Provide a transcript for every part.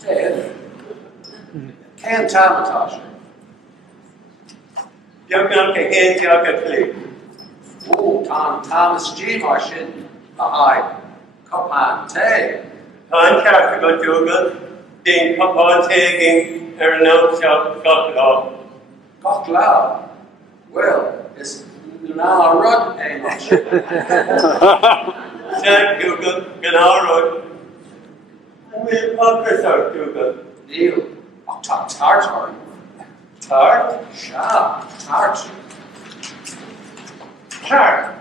Ted. Can Tamatosh. Dougal again, Dougal. Oh, Thomas G. Marshin. Aye. Copan Tay. Contact about Dougal. Being Copan taking her announced out Gotlaw. Gotlaw. Well, it's now a run, Amos. Jack Dougal, Ganarod. We'll focus out Dougal. Neil. Oh, Tartar. Tart? Sha. Tart. Tart.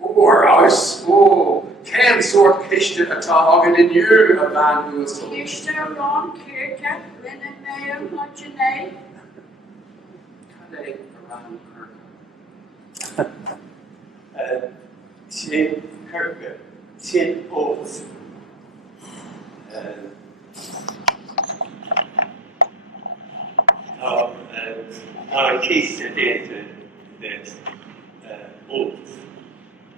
Or ice. Oh, can sort kishta a tog in you a man who is Kishta Ron Kirka, Lynn Mayor, Montjanay. Kade around Kirk. Sin Kirk, Sin Oath. Keith dated this oath.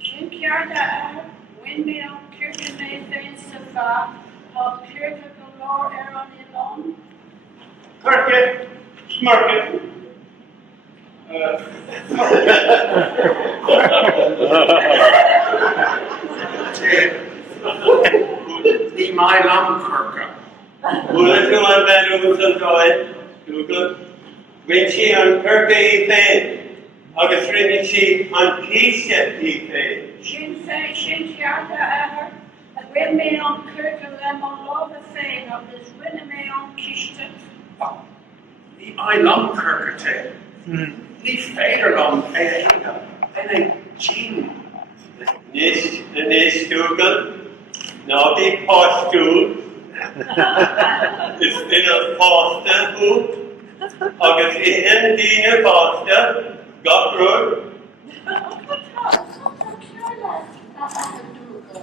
Kinkyarda, Windmill, Kirka Mayfain Safa, Hot Kirka Galore, Aaron Elon. Kirk, Smirk. Ni my lam Kirka. Bullet to one man who was Doyle, Dougal. When she on Kirk Fain, August Rinny she on Keisha Fain. Kinkyarda, Windmill, Kirka Lemon, Lova Fain, of this Winnemay Kishta. Ni my lam Kirka te. Ni fader lam Faina. And a Jean. Nish Dougal. Now be posture. It's been a foster who. August Ian Dina Foster. Got road.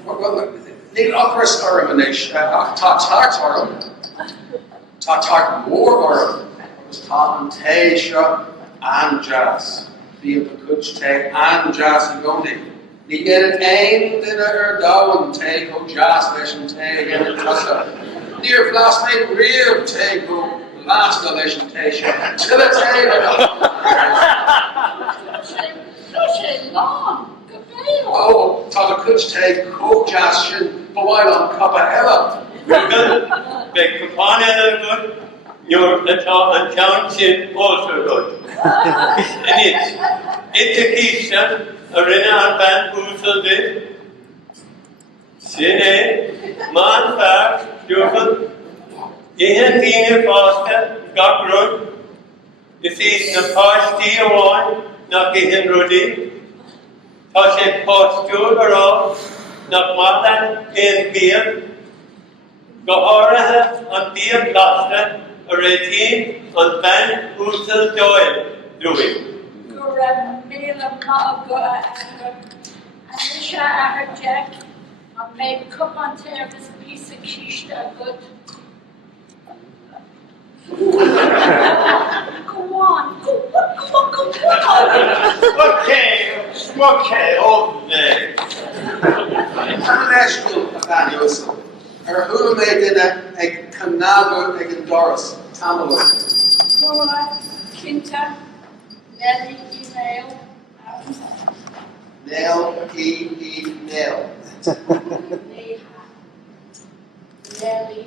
Well, Neil Ockers Armanish, Ta'athar Ta'athar more was Tom Tasha and Jazz. Be the coach take and Jazz and Goni. Ni get an aim dinner down take o Jazz lesson take and Tassa. Near last night real take o last election take. Till it Such a long. oh, Tata coach take co Jazz shin the while on Kappa Ella. Dougal. Big Capon good. You're the township also good. It's a Keisha. Arena Van Boozled, Sine, Manfac, Dougal, Ian Dina Foster, Gockrud, the season of Posh T01, Knocking Ruddy, Toshe Posh Jugarov, Knockmarlan, in Beer, Gohoraha, on Beer Cluster, a regime on Van Boozled Doyle, Louis. Mela Mago Anisha Jack, I made cup on tear this piece of quiche good. Go on. Okay, old man. International Evangelism. Who made in a canal in Doris, Tamala. Cora, Kinta, Nelly, email. Nail, nail. Nelly,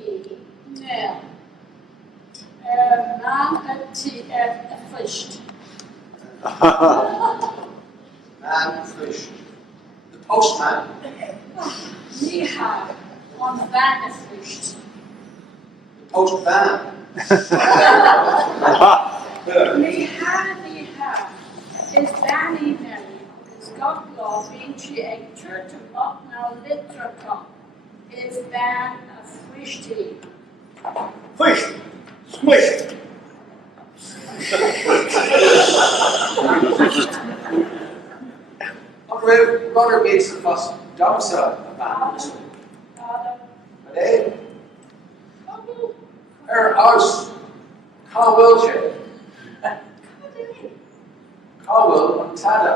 email. Man fished. Man fished. The postman. Niha, on van fished. The postman. Niha, is van email. It's got law being a church of up now literature. Is van a fish tea. Fish! Squish! Brother makes the first Daonscoil about it. Our house Cowell she. Cowell and Tada.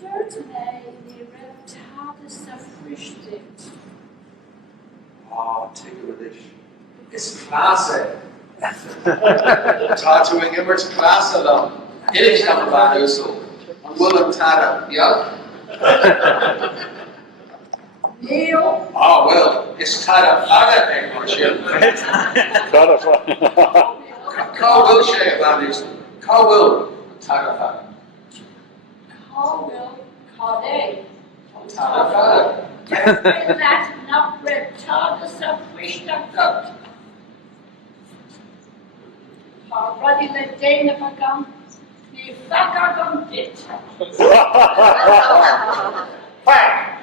Dirt mij die reptade sa frühstückt. Oh, take a dish. It's classy. Tattooing Immer's class alone. It is not a bad usul. And Will and Tada, yeah? Neil, Oh, well, it's Tada Fada English, yeah. Cowell she about this. Cowell and Tada Fada. Cowell, Cawday. Tada Fada. Dirt that not reptade sa frühstückt. Already the day never come. The fucker gone dit. Quack!